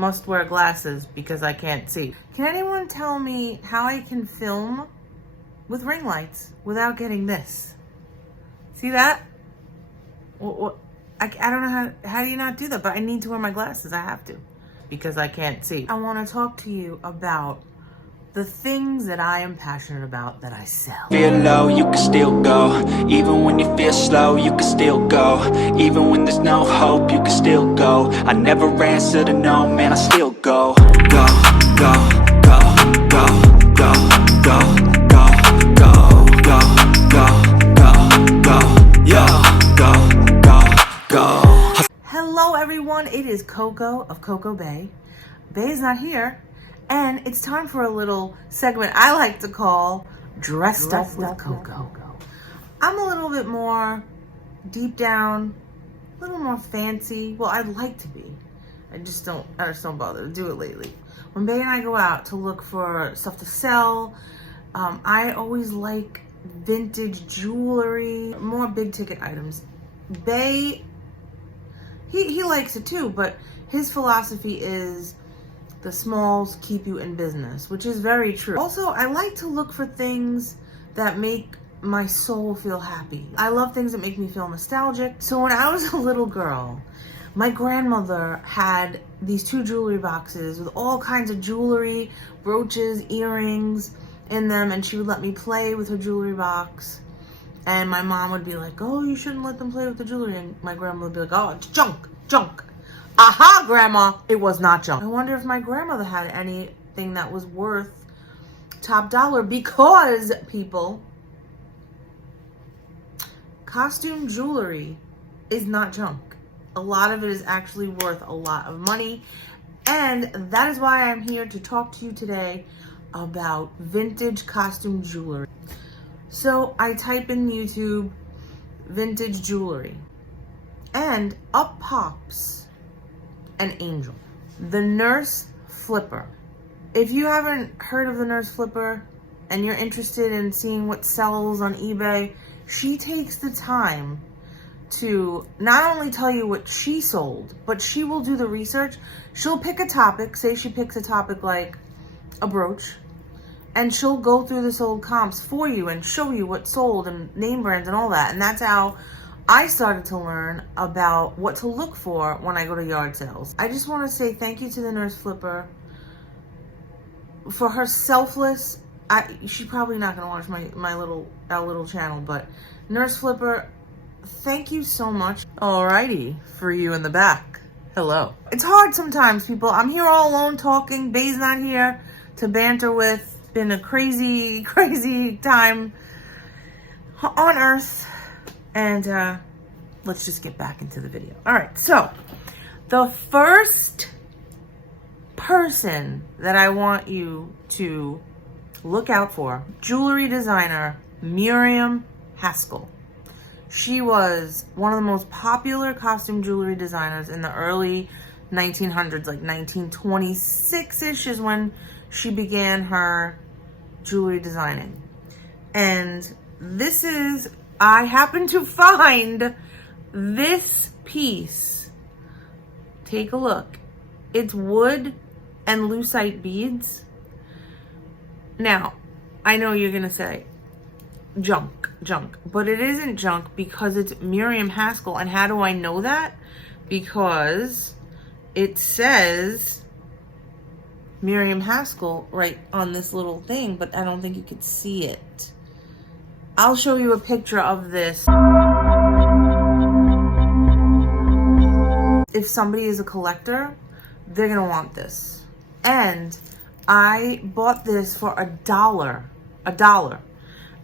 must wear glasses because I can't see. Can anyone tell me how I can film with ring lights without getting this? See that? What? I don't know how do you not do that? But I need to wear my glasses. I have to because I can't see. I want to talk to you about the things that I am passionate about that I sell. Feel low, you can still go. Even when you feel slow, you can still go. Even when there's no hope, you can still go. I never answer to no, man, I still go. Go, go, go, go, go, go, go, go, go, go, go, go, yo, go. Hello everyone, it is Coco of CocoBay. Bay is not here. And it's time for a little segment I like to call Dressed Up with Coco. I'm a little bit more deep down, a little more fancy. Well, I'd like to be. I just don't bother to do it lately. When Bay and I go out to look for stuff to sell, I always like vintage jewelry, more big ticket items. Bay, he likes it too, but his philosophy is the smalls keep you in business, which is very true. Also, I like to look for things that make my soul feel happy. I love things that make me feel nostalgic. So when I was a little girl, my grandmother had these 2 jewelry boxes with all kinds of jewelry, brooches, earrings in them, and she would let me play with her jewelry box. And my mom would be like, oh, you shouldn't let them play with the jewelry. And my grandma would be like, oh, it's junk, junk. Aha, Grandma, it was not junk. I wonder if my grandmother had anything that was worth top dollar, because, people, costume jewelry is not junk. A lot of it is actually worth a lot of money. And that is why I'm here to talk to you today about vintage costume jewelry. So I type in YouTube vintage jewelry and up pops an angel, the Nurse Flipper. If you haven't heard of the Nurse Flipper and you're interested in seeing what sells on eBay, she takes the time to not only tell you what she sold, but she will do the research. She'll pick a topic, say she picks a topic like a brooch, and she'll go through the sold comps for you and show you what sold and name brands and all that. And that's how I started to learn about what to look for when I go to yard sales. I just want to say thank you to the Nurse Flipper for her selfless. She's probably not going to watch our little channel, but Nurse Flipper, thank you so much. Alrighty, for you in the back. Hello. It's hard sometimes, people. I'm here all alone talking. Bay's not here to banter with. It's been a crazy, crazy time on Earth. And let's just get back into the video. All right, so the first person that I want you to look out for, jewelry designer Miriam Haskell. She was one of the most popular costume jewelry designers in the early 1900s, like 1926-ish is when she began her jewelry designing. And this is, I happen to find this piece. Take a look. It's wood and lucite beads. Now, I know you're going to say, junk. But it isn't junk because it's Miriam Haskell. And how do I know that? Because it says Miriam Haskell right on this little thing, but I don't think you could see it. I'll show you a picture of this. If somebody is a collector, they're gonna want this. And I bought this for $1.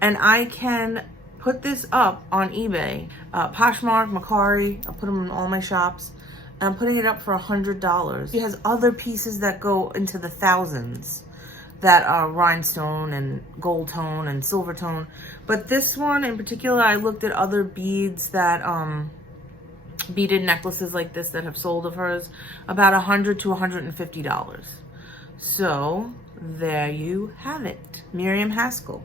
And I can put this up on eBay. Poshmark, Macari, I'll put them in all my shops. And I'm putting it up for $100. She has other pieces that go into the thousands that are rhinestone and gold tone and silver tone. But this one in particular, I looked at other beads that, beaded necklaces like this that have sold of hers, about $100 to $150. So there you have it, Miriam Haskell.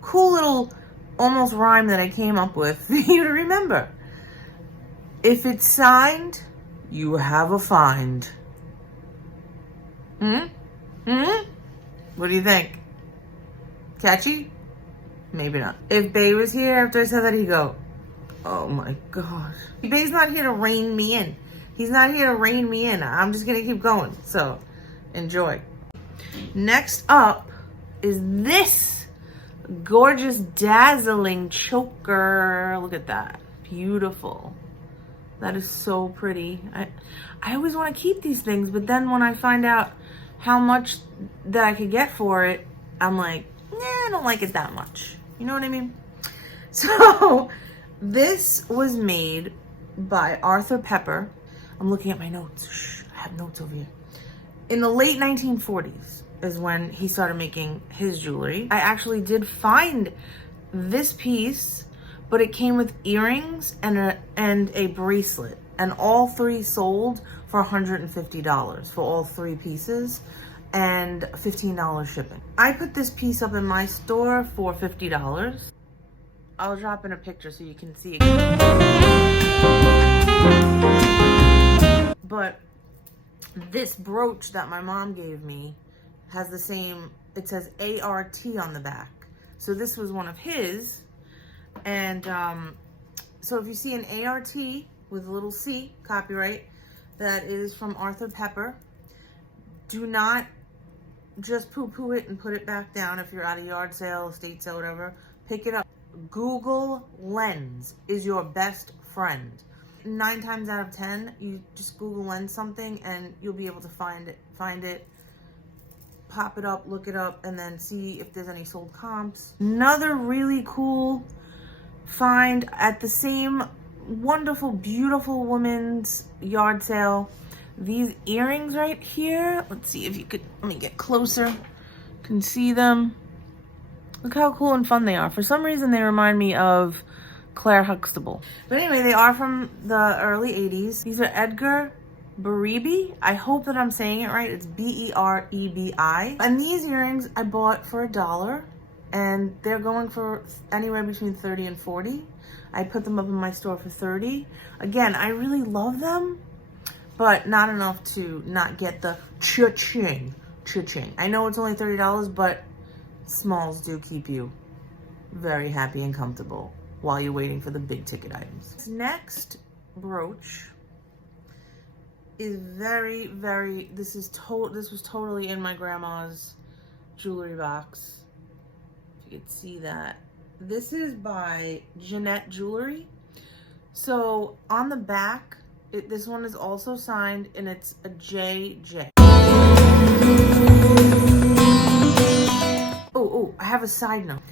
Cool little almost rhyme that I came up with for you to remember. If it's signed, you have a find. What do you think? Catchy? Maybe not. If Bay was here after I said that, he'd go, oh my gosh. Bay's not here to rein me in. He's not here to rein me in. I'm just gonna keep going. So, enjoy. Next up is this gorgeous, dazzling choker. Look at that. Beautiful. That is so pretty. I always want to keep these things, but then when I find out how much that I could get for it, I'm like, nah, I don't like it that much. You know what I mean? So this was made by Arthur Pepper. I'm looking at my notes. Shh, I have notes over here. In the late 1940s is when he started making his jewelry. I actually did find this piece, but it came with earrings and a bracelet, and all three sold for $150 for all three pieces, and $15 shipping. I put this piece up in my store for $50. I'll drop in a picture so you can see it. But this brooch that my mom gave me has the same, it says ART on the back. So this was one of his. And so if you see an ART with a little C, copyright, that is from Arthur Pepper. Do not just poo-poo it and put it back down if you're at a yard sale, estate sale, whatever. Pick it up. Google Lens is your best friend. 9 times out of 10, you just Google Lens something and you'll be able to find it, pop it up, look it up, and then see if there's any sold comps. Another really cool find at the same wonderful, beautiful woman's yard sale. These earrings right here. Let's see if you could, let me get closer. You can see them. Look how cool and fun they are. For some reason, they remind me of Claire Huxtable. But anyway, they are from the early 80s. These are Edgar Berebi. I hope that I'm saying it right. It's B-E-R-E-B-I. And these earrings I bought for $1. And they're going for anywhere between 30 and 40. I put them up in my store for 30. Again, I really love them, but not enough to not get the cha-ching. I know it's only $30, but smalls do keep you very happy and comfortable while you're waiting for the big ticket items. This next brooch is very, very, this was totally in my grandma's jewelry box. If you could see that. This is by Jeanette Jewelry. So on the back, this one is also signed and it's a JJ. Oh, I have a side note.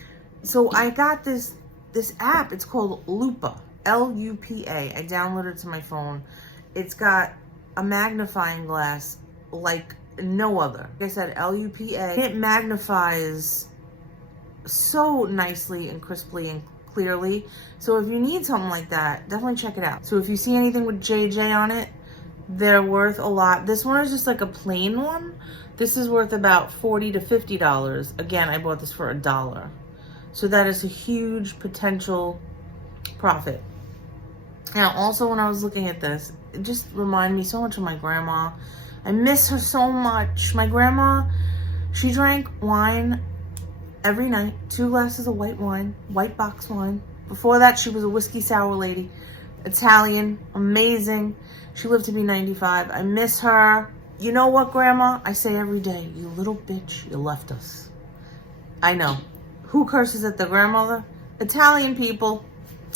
So I got this app, it's called Lupa, L-U-P-A. I downloaded it to my phone. It's got a magnifying glass like no other. Like I said, L-U-P-A. It magnifies so nicely and crisply and clearly. So if you need something like that, definitely check it out. So if you see anything with JJ on it, they're worth a lot. This one is just like a plain one. This is worth about $40 to $50. Again, I bought this for $1. So that is a huge potential profit. Now, also when I was looking at this, it just reminded me so much of my grandma. I miss her so much. My grandma, she drank wine every night, 2 glasses of white wine, white box wine. Before that, she was a whiskey sour lady. Italian, amazing. She lived to be 95. I miss her. You know what, Grandma? I say every day, you little bitch, you left us. I know. Who curses at the grandmother? Italian people.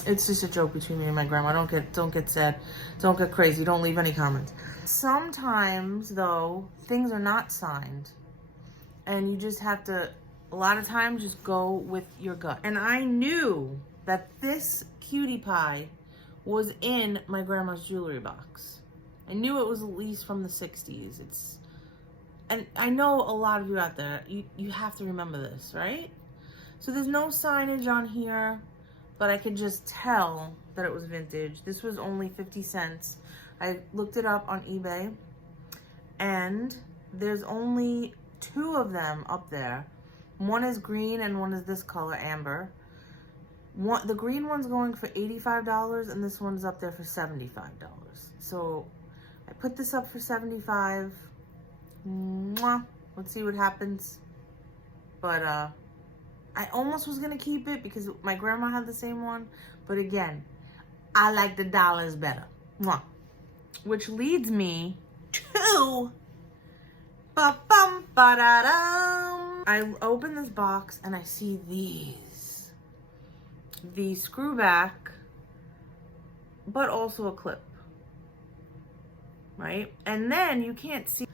It's just a joke between me and my grandma. Don't get sad. Don't get crazy. Don't leave any comments. Sometimes, though, things are not signed. And you just have to, a lot of times, just go with your gut. And I knew that this cutie pie was in my grandma's jewelry box. I knew it was at least from the 60s. And I know a lot of you out there, you have to remember this, right? So there's no signage on here, but I could just tell that it was vintage. This was only 50 cents. I looked it up on eBay, and there's only 2 of them up there. One is green and one is this color, amber. The green one's going for $85 and this one's up there for $75. So I put this up for $75. mwah, let's see what happens. But I almost was gonna keep it because my grandma had the same one. But again, I like the dollars better. Mwah. Which leads me to ba-bum-ba-da-dum. I open this box and I see these. The screw back, but also a clip. Right? And then you can't see,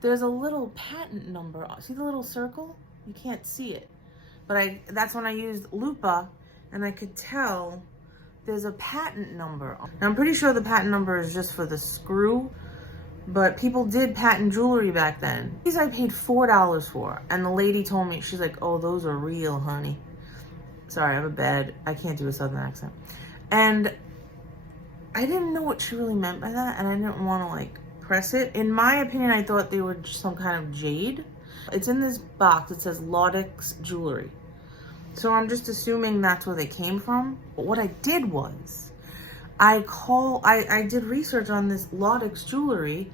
there's a little patent number. See the little circle? You can't see it. But that's when I used lupa and I could tell there's a patent number. Now I'm pretty sure the patent number is just for the screw, but people did patent jewelry back then. These I paid $4 for, and the lady told me, she's like, oh, those are real, honey. Sorry, I can't do a southern accent. And I didn't know what she really meant by that, and I didn't want to like press it. In my opinion, I thought they were just some kind of jade. It's in this box, it says Laudix Jewelry. So I'm just assuming that's where they came from. But what I did was, I did research on this Laudix Jewelry,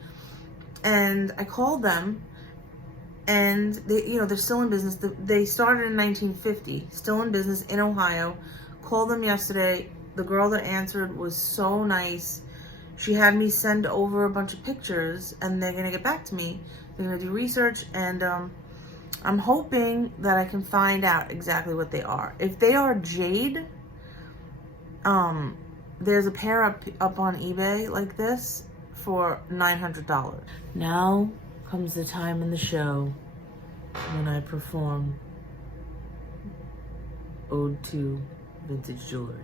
and I called them, and they, you know, they're still in business. They started in 1950, still in business in Ohio. Called them yesterday. The girl that answered was so nice. She had me send over a bunch of pictures, and they're gonna get back to me. They're gonna do research, and I'm hoping that I can find out exactly what they are. If they are jade, there's a pair up on eBay like this for $900. Now comes the time in the show when I perform Ode to Vintage Jewelry.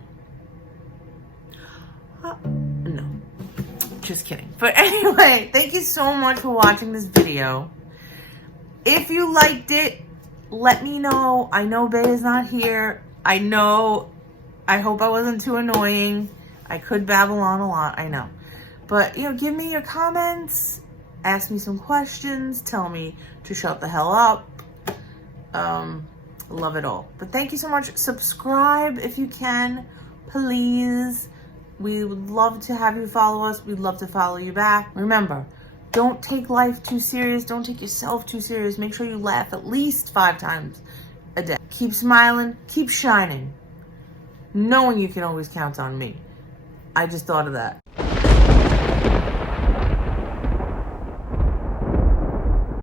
No, just kidding. But anyway, thank you so much for watching this video. If you liked it, let me know. I know Bay is not here. I hope I wasn't too annoying. I could babble on a lot, I know. But, you know, give me your comments. Ask me some questions. Tell me to shut the hell up. Love it all. But thank you so much. Subscribe if you can, please. We would love to have you follow us. We'd love to follow you back. Remember, don't take life too serious. Don't take yourself too serious. Make sure you laugh at least 5 times a day. Keep smiling. Keep shining. Knowing you can always count on me. I just thought of that.